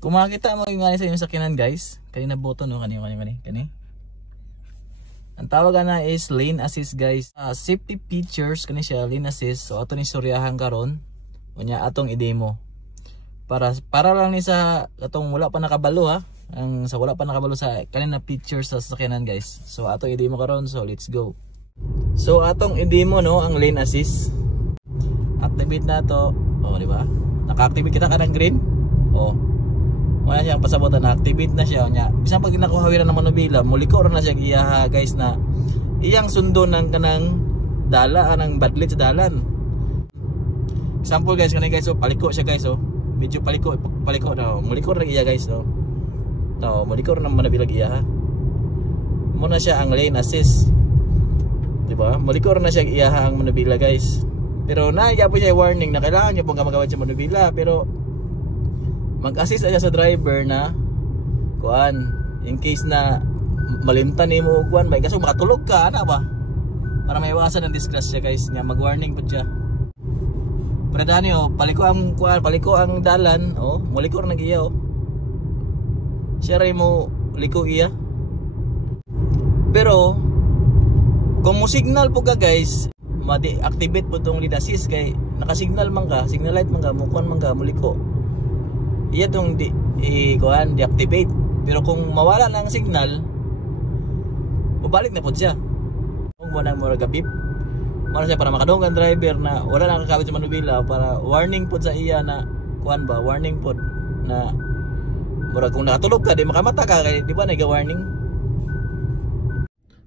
Kung makikita mo yung sa yung sakyanan guys, kanina button no, kani. Ang tawag na is lane assist guys. Safety features kani siya, lane assist. So ato ni suryahan karon. Unya atong i-demo. Para lang ni sa atong wala pa nakabalo ha. Ang sa wala pa nakabalo sa kanina features sa sakyanan guys. So ato i-demo karon, so let's go. So atong i-demo no ang lane assist. Activate na to. Oh, di ba? Naka-activate kita kanang green. Oh. Wala siyang pasabotan, na-activate na siya nya. Bisan pag nakuhawiran ng manubila, muliko na siya giyaha guys na iyang sundo ng kanang dala anang badlit sa dalan. Example guys, kanay guys, so paliko siya guys, so medyo paliko na, muliko na iya guys, so. No, muliko na manubila giyaha. Muna siya ang lane assist. Di ba? Muliko na siya giyaha ang manubila guys. Pero naiya po siya warning na kailangan niyo pong magawad sa manubila, pero mag-assist siya sa driver na kuan in case na malimtan nimo kuan may kaso makatulog ka ana ba para maiwasan ang disgrasya guys nga mag-warning pud siya. Pero dani paliko ang kuan, paliko ang dalan muliko ra nagiya siya ray mo liko iya. Pero kung mo signal po ka guys, ma-deactivate po tong lead assist kay naka-signal man ka, signal light man ka, mukuan man ka, muliko. Iya tong deactivate. Pero kung mawala na ang signal, babalik na po siya. Kung wala mo gabip, mara siya para makadong ang driver na wala na kakabit sa manubila para warning po sa iya na kuan ba, warning po na mura kung nakatulog ka di makamata ka kay di ba naga-warning.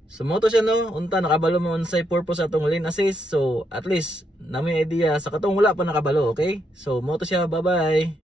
So mo to siya no, unta nakabalo mo unsay purpose atong lane assist. So at least na may idea sa katong wala pa nakabalo, okay? So mo to siya, bye-bye.